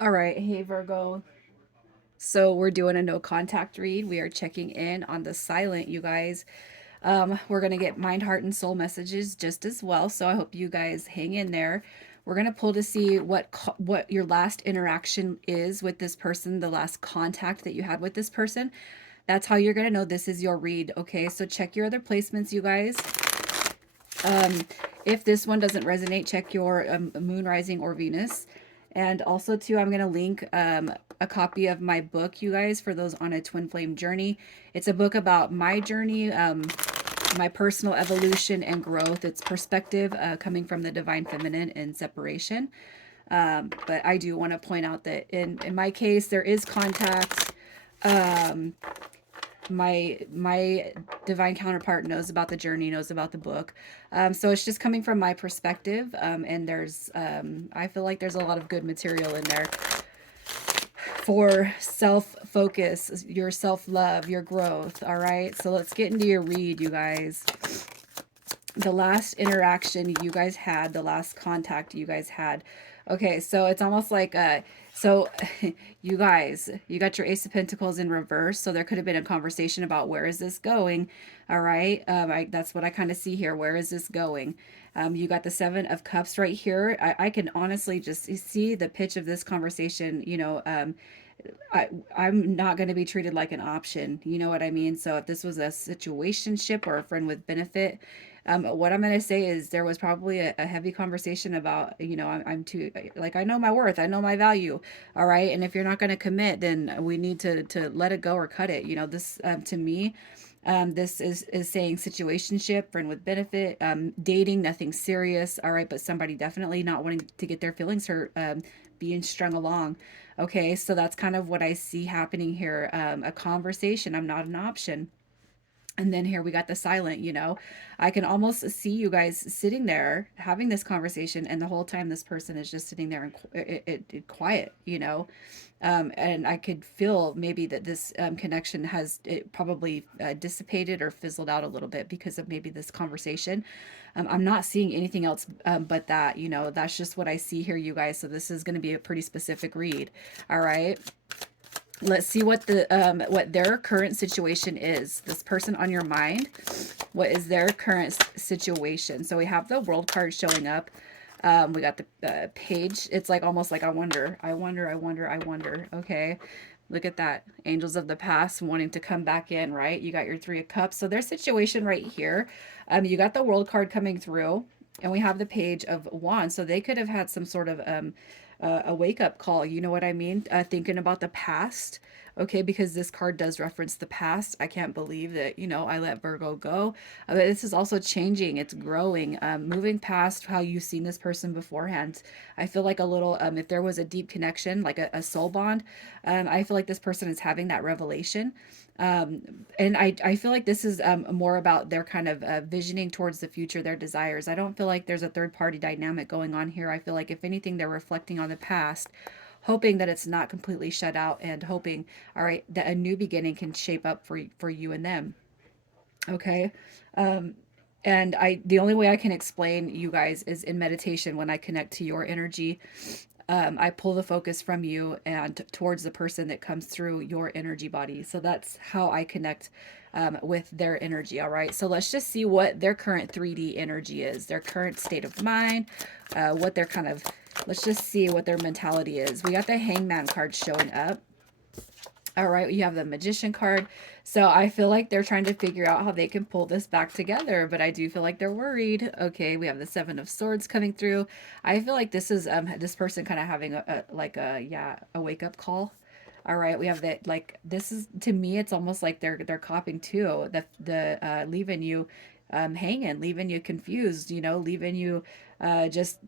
All right, hey Virgo. So we're doing a no contact read. We are checking in on the silent, you guys. We're gonna get mind, heart, and soul messages just as well. So I hope you guys hang in there. We're gonna pull to see what your last interaction is with this person, the last contact that you had with this person. That's how you're gonna know this is your read. Okay, so check your other placements, you guys. If this one doesn't resonate, check your moon, rising, or Venus. And also, too, I'm going to link a copy of my book, you guys, for those on a twin flame journey. It's a book about my journey, my personal evolution and growth. It's perspective coming from the divine feminine and separation. But I do want to point out that in my case, there is contact. My divine counterpart knows about the journey, knows about the book. So it's just coming from my perspective, and there's I feel like there's a lot of good material in there for self focus, your self love, your growth. All right, so let's get into your read, you guys. The last interaction you guys had, the last contact you guys had. Okay, so it's almost like so you guys, you got your Ace of Pentacles in reverse, so there could have been a conversation about where is this going. All right, that's what I kind of see here. Where is this going? You got the Seven of Cups right here. I can honestly just see the pitch of this conversation. I'm not going to be treated like an option. You know what I mean? So if this was a situationship or a friend with benefit, what I'm going to say is there was probably a heavy conversation about, I'm too, like, I know my worth, I know my value. All right. And if you're not going to commit, then we need to let it go or cut it. This to me, this is saying situationship, friend with benefit, dating, nothing serious. All right. But somebody definitely not wanting to get their feelings hurt, being strung along. Okay, so that's kind of what I see happening here. A conversation. I'm not an option. And then here we got the silent. I can almost see you guys sitting there having this conversation, and the whole time this person is just sitting there and quiet. And I could feel maybe that this connection has it probably dissipated or fizzled out a little bit because of maybe this conversation. I'm not seeing anything else but that. That's just what I see here, you guys. So this is going to be a pretty specific read. All right. Let's see what their current situation is. This person on your mind, what is their current situation? So we have the World card showing up. We got the page. It's like almost like I wonder, I wonder, I wonder, I wonder. Okay, look at that. Angels of the past wanting to come back in, right? You got your Three of Cups. So their situation right here. You got the World card coming through, and we have the Page of Wands. So they could have had some sort of a wake up call. You know what I mean? Thinking about the past. Okay, because this card does reference the past. I can't believe that, I let Virgo go. But this is also changing, it's growing, moving past how you've seen this person beforehand. I feel like a little, if there was a deep connection, like a soul bond, I feel like this person is having that revelation. And I feel like this is more about their kind of visioning towards the future, their desires. I don't feel like there's a third party dynamic going on here. I feel like if anything, they're reflecting on the past, hoping that it's not completely shut out, and hoping, all right, that a new beginning can shape up for you and them. Okay. And the only way I can explain, you guys, is in meditation. When I connect to your energy, I pull the focus from you and towards the person that comes through your energy body. So that's how I connect with their energy. All right. So let's just see what their current 3D energy is, their current state of mind, what their kind of, let's just see what their mentality is. We got the Hangman card showing up. All right, you have the Magician card. So I feel like they're trying to figure out how they can pull this back together, but I do feel like they're worried. Okay, we have the Seven of Swords coming through. I feel like this is this person kind of having a wake up call. All right, we have that, like, this is, to me, it's almost like they're copying too. The leaving you hanging, leaving you confused, leaving you just,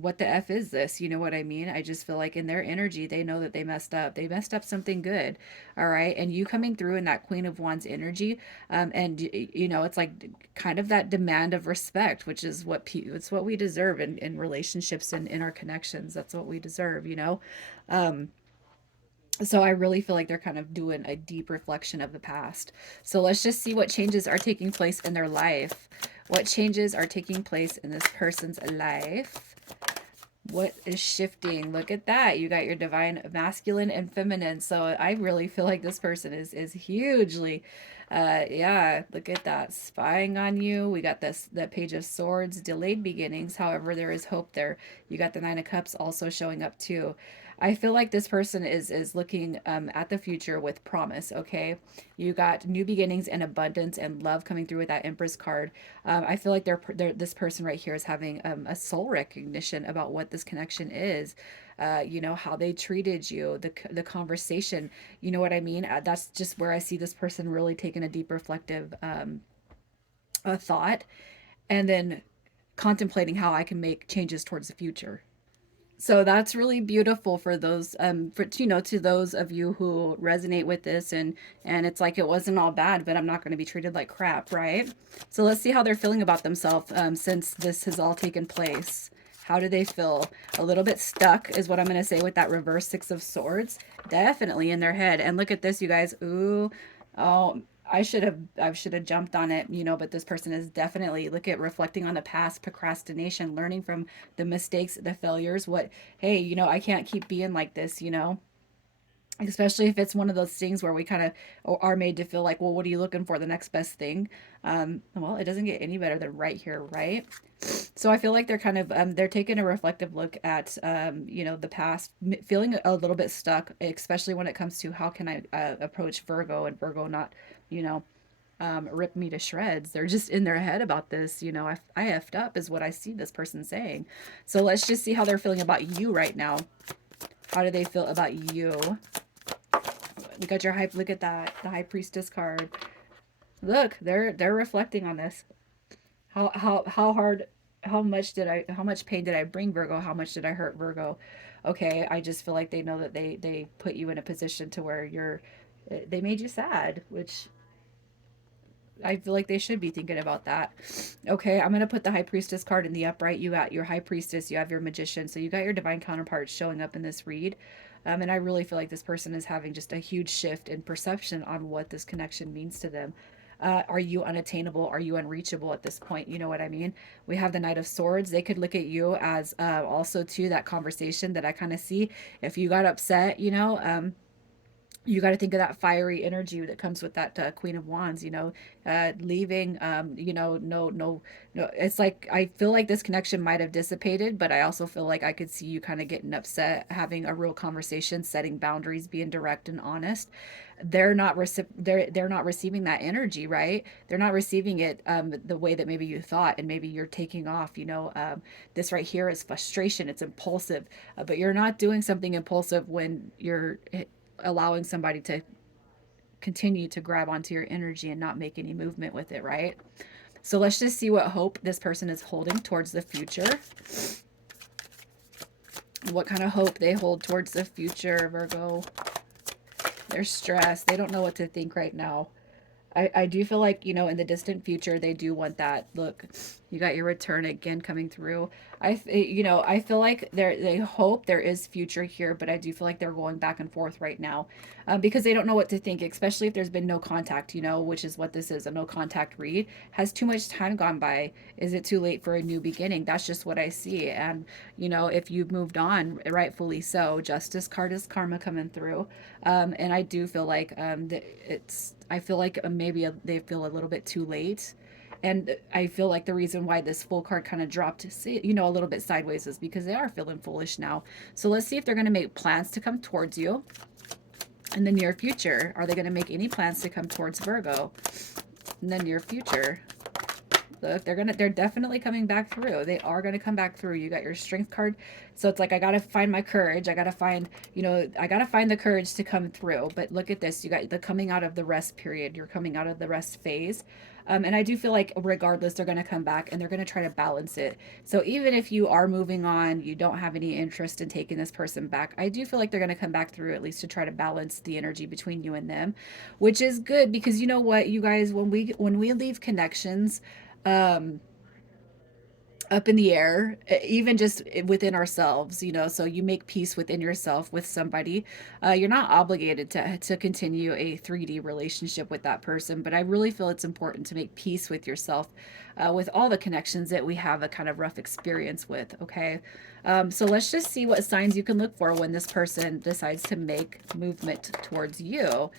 what the F is this? You know what I mean? I just feel like in their energy, they know that they messed up. They messed up something good. All right. And you coming through in that Queen of Wands energy, and it's like kind of that demand of respect, which is it's what we deserve in relationships and in our connections. That's what we deserve. So I really feel like they're kind of doing a deep reflection of the past. So let's just see what changes are taking place in their life. What changes are taking place in this person's life? What is shifting? Look at that. You got your divine masculine and feminine. So I really feel like this person is hugely yeah, look at that. Spying on you. We got this that page of swords, delayed beginnings. However, there is hope there. You got the nine of cups also showing up too. I feel like this person is looking at the future with promise, okay? You got new beginnings and abundance and love coming through with that Empress card. I feel like this person right here is having a soul recognition about what this connection is. You know, how they treated you, the conversation. You know what I mean? That's just where I see this person really taking a deep reflective thought and then contemplating how I can make changes towards the future. So that's really beautiful for those for you know, to those of you who resonate with this, and it's like it wasn't all bad, but I'm not going to be treated like crap, right? So let's see how they're feeling about themselves since this has all taken place. How do they feel? A little bit stuck is what I'm going to say with that reverse six of swords. Definitely in their head. And look at this, you guys. Ooh, oh, I should have jumped on it, you know, but this person is definitely look at reflecting on the past, procrastination, learning from the mistakes, the failures, what, hey, you know, I can't keep being like this, you know, especially if it's one of those things where we kind of are made to feel like, well, what are you looking for? The next best thing. Well, it doesn't get any better than right here, right? So I feel like they're kind of they're taking a reflective look at you know, the past, feeling a little bit stuck, especially when it comes to how can I approach Virgo, and Virgo not, you know, rip me to shreds. They're just in their head about this. You know, I effed up is what I see this person saying. So let's just see how they're feeling about you right now. How do they feel about you? We got your hype. Look at that, the High Priestess card. Look, they're reflecting on this. How hard, how much pain did I bring Virgo? How much did I hurt Virgo? Okay, I just feel like they know that they put you in a position to where you're they made you sad, which I feel like they should be thinking about that. Okay, I'm gonna put the High Priestess card in the upright. You got your High Priestess, you have your Magician, so you got your divine counterparts showing up in this read. And I really feel like this person is having just a huge shift in perception on what this connection means to them. Are you unattainable? Are you unreachable at this point? You know what I mean? We have the Knight of Swords. They could look at you as also too that conversation that I kind of see. If you got upset, you know, you got to think of that fiery energy that comes with that Queen of Wands, you know, leaving, you know, no. It's like, I feel like this connection might have dissipated, but I also feel like I could see you kind of getting upset, having a real conversation, setting boundaries, being direct and honest. They're not receiving that energy, right? They're not receiving it the way that maybe you thought, and maybe you're taking off, you know. This right here is frustration, it's impulsive, but you're not doing something impulsive when you're allowing somebody to continue to grab onto your energy and not make any movement with it, right? So let's just see what hope this person is holding towards the future. What kind of hope they hold towards the future, Virgo. They're stressed. They don't know what to think right now. I do feel like, you know, in the distant future, they do want that. Look, you got your return again coming through. You know, I feel like they hope there is future here, but I do feel like they're going back and forth right now because they don't know what to think, especially if there's been no contact, you know, which is what this is, a no contact read. Has too much time gone by? Is it too late for a new beginning? That's just what I see. And, you know, if you've moved on, rightfully so. Justice card is karma coming through. And I do feel like I feel like maybe they feel a little bit too late. And I feel like the reason why this full card kind of dropped, you know, a little bit sideways is because they are feeling foolish now. So let's see if they're going to make plans to come towards you in the near future. Are they going to make any plans to come towards Virgo in the near future? Look, they're definitely coming back through. They are gonna come back through. You got your strength card. So it's like I gotta find my courage. I gotta find, you know, I gotta find the courage to come through. But look at this. You got the coming out of the rest period. You're coming out of the rest phase. And I do feel like regardless, they're going to come back and they're going to try to balance it. So even if you are moving on, you don't have any interest in taking this person back, I do feel like they're going to come back through at least to try to balance the energy between you and them, which is good because you know what, you guys, when we leave connections, um, up in the air, even just within ourselves, you know. So you make peace within yourself with somebody. You're not obligated to continue a 3D relationship with that person, but I really feel it's important to make peace with yourself, with all the connections that we have a kind of rough experience with. Okay. So let's just see what signs you can look for when this person decides to make movement towards you.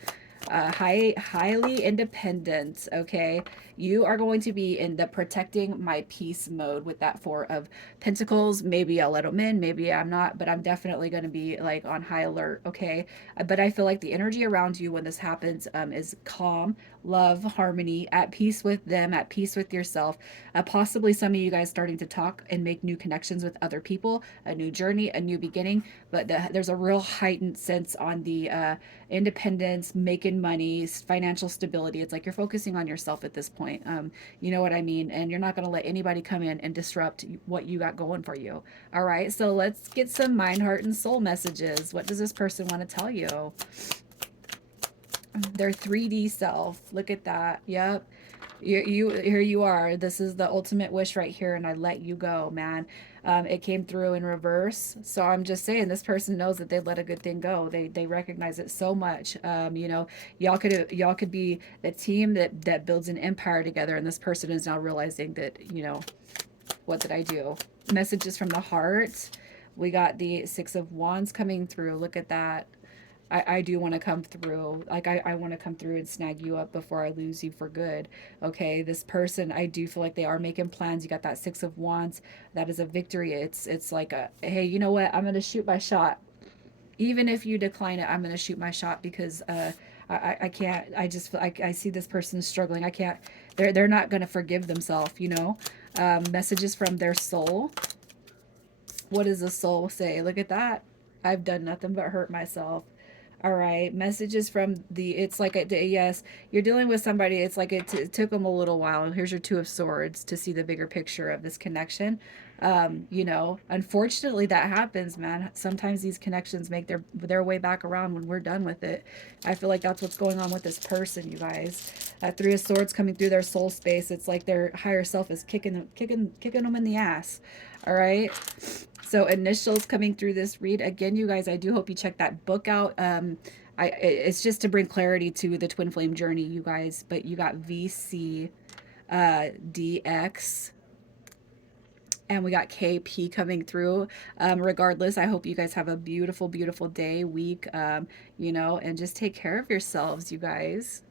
Highly independent. Okay, you are going to be in the protecting my peace mode with that Four of Pentacles. Maybe I'll let them in, maybe I'm not, but I'm definitely going to be like on high alert. Okay, but I feel like the energy around you when this happens is calm, love, harmony, at peace with them, at peace with yourself. Possibly some of you guys starting to talk and make new connections with other people, a new journey, a new beginning. But there's a real heightened sense on the independence, making money, financial stability. It's like you're focusing on yourself at this point. You know what I mean? And you're not going to let anybody come in and disrupt what you got going for you. All right. So let's get some mind, heart, and soul messages. What does this person want to tell you? Their 3D self. Look at that. Yep. You here you are. This is the ultimate wish right here, and I let you go, man. It came through in reverse, so I'm just saying this person knows that they let a good thing go. They recognize it so much. You know, y'all could be the team that builds an empire together, and this person is now realizing that, you know, what did I do? Messages from the heart. We got the Six of Wands coming through. Look at that. I do want to come through. Like, I want to come through and snag you up before I lose you for good. Okay, this person, I do feel like they are making plans. You got that Six of Wands. That is a victory. It's like a, hey, you know what? I'm gonna shoot my shot. Even if you decline it, I'm gonna shoot my shot because I can't. I just I see this person struggling. I can't. They're not gonna forgive themselves. You know. Messages from their soul. What does the soul say? Look at that. I've done nothing but hurt myself. All right. Messages from the, it's like, yes, you're dealing with somebody. It's like it took them a little while. And here's your Two of Swords to see the bigger picture of this connection. You know, unfortunately, that happens, man. Sometimes these connections make their way back around when we're done with it. I feel like that's what's going on with this person, you guys. Three of Swords coming through their soul space. It's like their higher self is kicking them in the ass. All right. So initials coming through this read again, you guys. I do hope you check that book out. It's just to bring clarity to the twin flame journey, you guys. But you got VC, DX, and we got KP coming through. Regardless, I hope you guys have a beautiful, beautiful day, week. You know, and just take care of yourselves, you guys.